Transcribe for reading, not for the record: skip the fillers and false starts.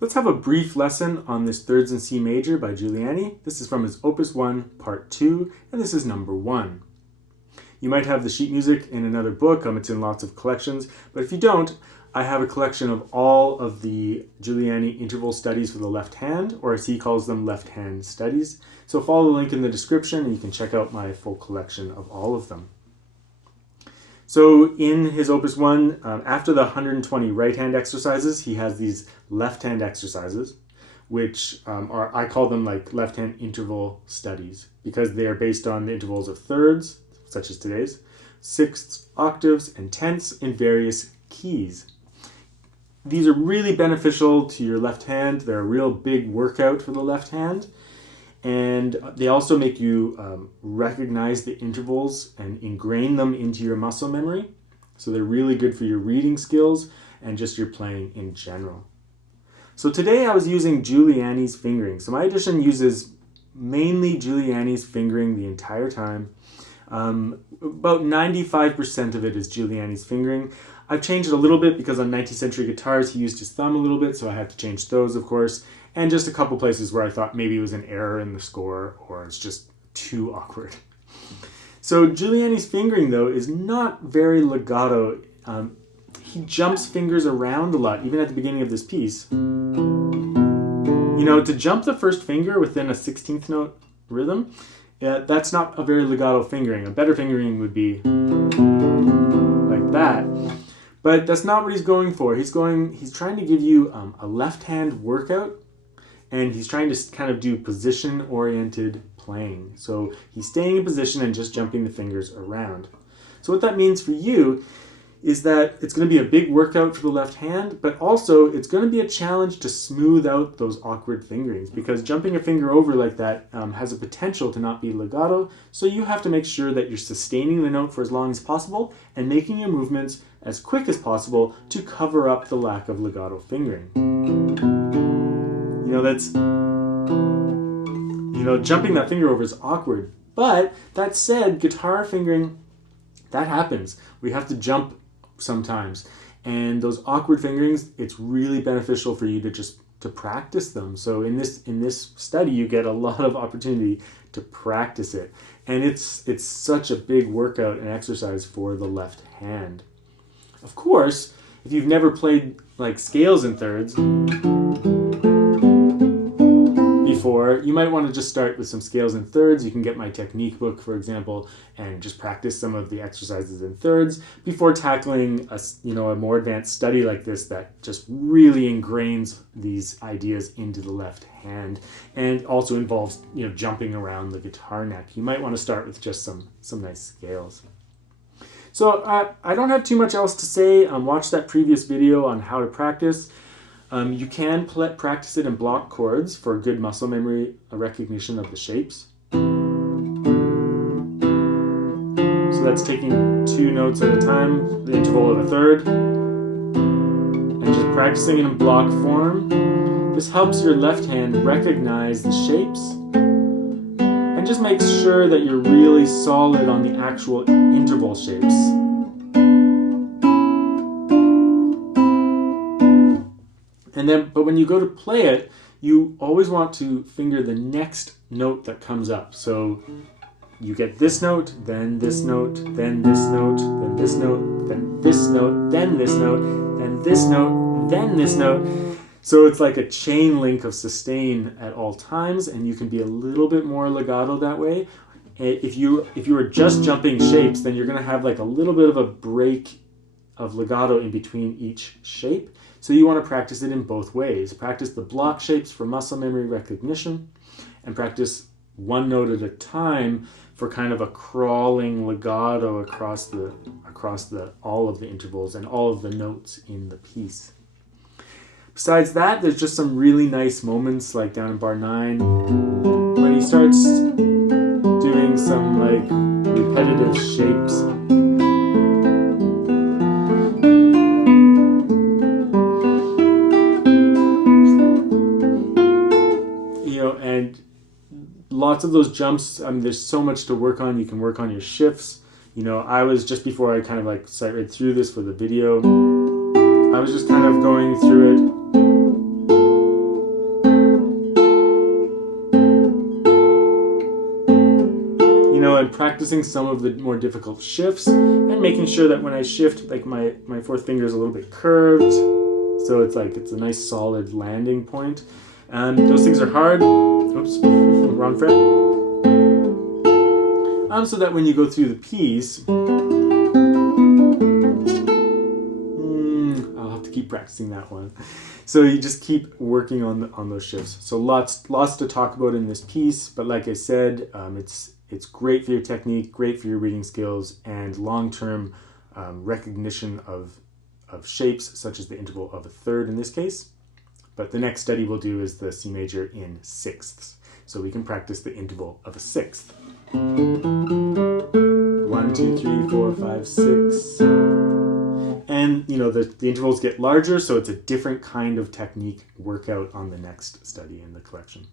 Let's have a brief lesson on this Thirds in C major by Giuliani. This is from his Op.1, Part 2, and this is number 1. You might have the sheet music in another book, it's in lots of collections, but if you don't, I have a collection of all of the Giuliani interval studies for the left hand, or as he calls them, left hand studies. So follow the link in the description and you can check out my full collection of all of them. So in his Op.1, after the 120 right-hand exercises, he has these left-hand exercises, which I call them like left-hand interval studies, because they are based on the intervals of thirds, such as today's, sixths, octaves, and tenths in various keys. These are really beneficial to your left hand. They're a real big workout for the left hand. And they also make you recognize the intervals and ingrain them into your muscle memory. So they're really good for your reading skills and just your playing in general. So today I was using Giuliani's fingering. So my edition uses mainly Giuliani's fingering the entire time. About 95% of it is Giuliani's fingering. I've changed it a little bit because on 19th century guitars he used his thumb a little bit, so I had to change those, of course. And just a couple places where I thought maybe it was an error in the score or it's just too awkward. So Giuliani's fingering, though, is not very legato. He jumps fingers around a lot, even at the beginning of this piece. You know, to jump the first finger within a 16th note rhythm, that's not a very legato fingering. A better fingering would be like that. But that's not what he's going for. He's trying to give you a left hand workout, and he's trying to kind of do position-oriented playing. So he's staying in position and just jumping the fingers around. So what that means for you is that it's going to be a big workout for the left hand, but also it's going to be a challenge to smooth out those awkward fingerings, because jumping a finger over like that has a potential to not be legato, so you have to make sure that you're sustaining the note for as long as possible and making your movements as quick as possible to cover up the lack of legato fingering. You know, jumping that finger over is awkward, but that said, guitar fingering, that happens. We have to jump sometimes, and those awkward fingerings, it's really beneficial for you to practice them. So in this study, you get a lot of opportunity to practice it, and it's such a big workout and exercise for the left hand. Of course, if you've never played like scales in thirds before, you might want to just start with some scales in thirds. You can get my technique book, for example, and just practice some of the exercises in thirds before tackling a more advanced study like this that just really ingrains these ideas into the left hand and also involves jumping around the guitar neck. You might want to start with just some nice scales. So I don't have too much else to say. Watch that previous video on how to practice. You can practice it in block chords for good muscle memory recognition of the shapes. So that's taking 2 notes at a time, the interval of a third, and just practicing it in block form. This helps your left hand recognize the shapes and just makes sure that you're really solid on the actual interval shapes. But when you go to play it, you always want to finger the next note that comes up. So you get this note, then this note, then this note, then this note, then this note, then this note, then this note, then this note. So it's like a chain link of sustain at all times, and you can be a little bit more legato that way. If you are just jumping shapes, then you're going to have like a little bit of a break of legato in between each shape. So you want to practice it in both ways. Practice the block shapes for muscle memory recognition, and practice one note at a time for kind of a crawling legato across all of the intervals and all of the notes in the piece. Besides that, there's just some really nice moments, like down in bar 9, when he starts doing some like repetitive shapes. And lots of those jumps, there's so much to work on. You can work on your shifts. I was, just before I kind of like read through this for the video, I was just kind of going through it. And practicing some of the more difficult shifts, and making sure that when I shift, like my fourth finger is a little bit curved, so it's a nice solid landing point. Those things are hard. Oops, wrong fret. So that when you go through the piece, I'll have to keep practicing that one. So you just keep working on those shifts. So lots to talk about in this piece, but like I said, it's great for your technique, great for your reading skills, and long-term recognition of shapes, such as the interval of a third in this case. But the next study we'll do is the C major in sixths. So we can practice the interval of a sixth. 1, 2, 3, 4, 5, 6. And the intervals get larger, so it's a different kind of technique workout on the next study in the collection.